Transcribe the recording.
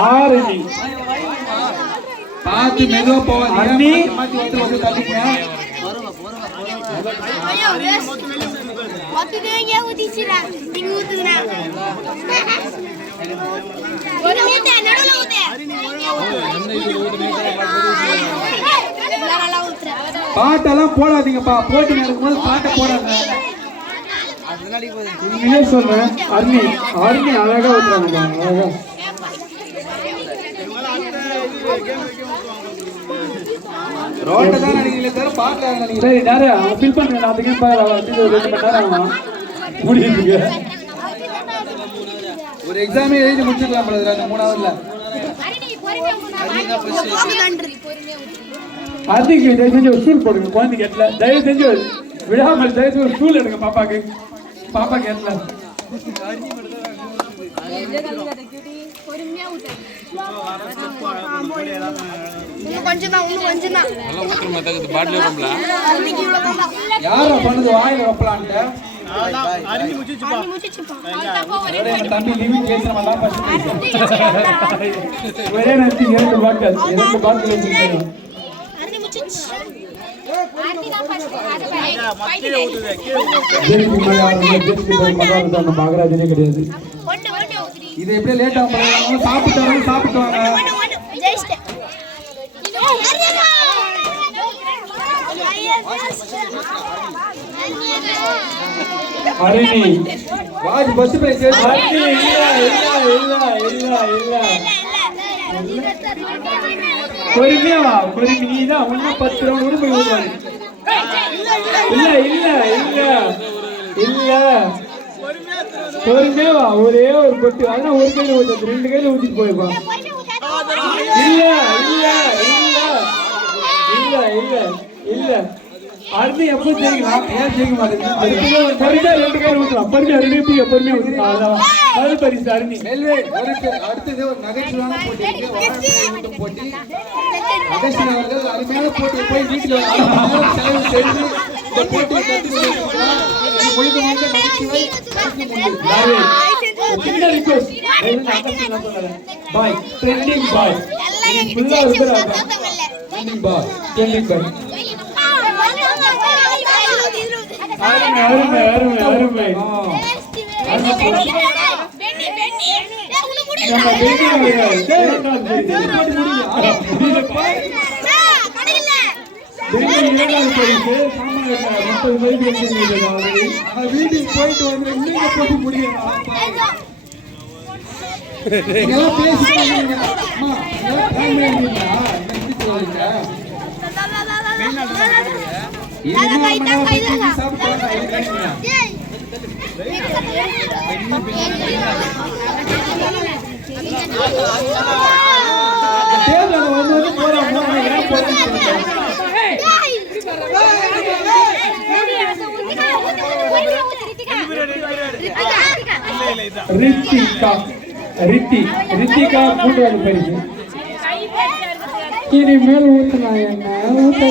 ஆரணி பார்த்து மெதுவா போவாதீங்க. மாத்தி வந்து தள்ளிங்க. பாட்டெல்லாம் போடாதீங்கப்பா. போட்டி நடக்கும்போது பாட்டை போடாங்க. உண்மையே சொல்றேன். அருணி அருணி அழகா ஊத்துறாங்கப்பா. அழகா ரோட்டை தான் நினைக்கிறீங்களே தவிர பாட்டில் நினைக்கிறேன். சரி நிறைய ஃபில் பண்ணுறேன். அதுக்கு பாரு 2 மணி நேரம் ஆகும் முடியுதுங்க. ஒரு எக்ஸாமே எழுதி முடிச்சிடலாம் போல அந்த 3ஆவதுல. அதுக்கு தயவு செஞ்சு ஒரு ஸ்டூல் போடுங்க. குழந்தைக்கு எட்டல தயவு செஞ்சு விடாமல் தயவு செஞ்சு ஒரு ஸ்டூல் எடுங்க. பாப்பாக்கு எட்டல. யாரா பண்ணது வாயில வைப்பலான்ட்டு தம்பி லிமிட் கேஸ் ஒரே நேரத்தில் 2 பாட்டில் வச்சிருக்கேன். மகராஜனே கிடையாது. இது எப்படி லேட் ஆகும்? சாப்பிட்டு வாங்க. அரணி வாஜ் பஸ் பிரைஸ் பொறுமையா வா. பொறுமை நீதான் ஒன்னும் 10 ரவுண்ட் கூட போய் ஊதுவாங்க. இல்ல பொறுமையா வா. ஒரே ஒரு கொட்டு. அதனால ஒரு கையில ஊற்று 2 கையில ஊத்திட்டு போயிருப்பா. இல்ல அருமை எப்போ ஜெயிக்கலாம்? ஏன் ஜெயிக்க மாட்டேங்குது? பொறுமையா 2 கையில ஊற்றலாம். பொறுமையா 2 பொறுமையா ஊற்றலாம். அது பரிசு அருணி. அடுத்தது ஒரு நகைச்சுவான போட்டி. நகைச்சுவை அவர்கள் அருமையான போட்டியை போய் வீட்டில் செலவு செய்து இந்த போட்டியை கற்று முழுக்க நகைச்சுவை. சின்ன ரிக்வெஸ்ட் பாய் ட்ரெண்டிங் பாய் ஃபுல்லா இருக்கிறாங்க. ட்ரெண்டிங் பாய் அருமை வீட்டுக்கு போயிட்டு வந்து நீங்க போட்டு முடியும். ரித்திகா 3வது பரிசு. இனிமேல் ஊத்தலாம் என்ன ஊத்த.